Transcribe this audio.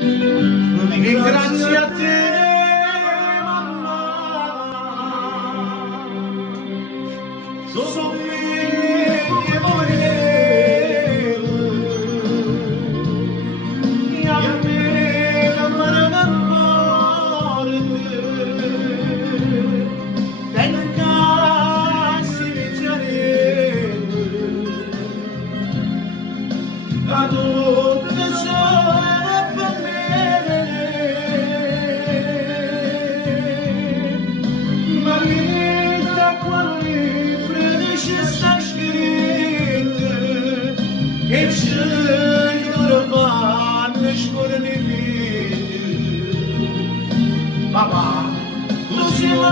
E grazie a te, mamma, sono figli e volevo, e a me la mano forte, tencassi vinciaremo, a tutte sole per me. Marita, quali predici sta scritta, e c'è vanno scorni vidi. Papà, tu sei la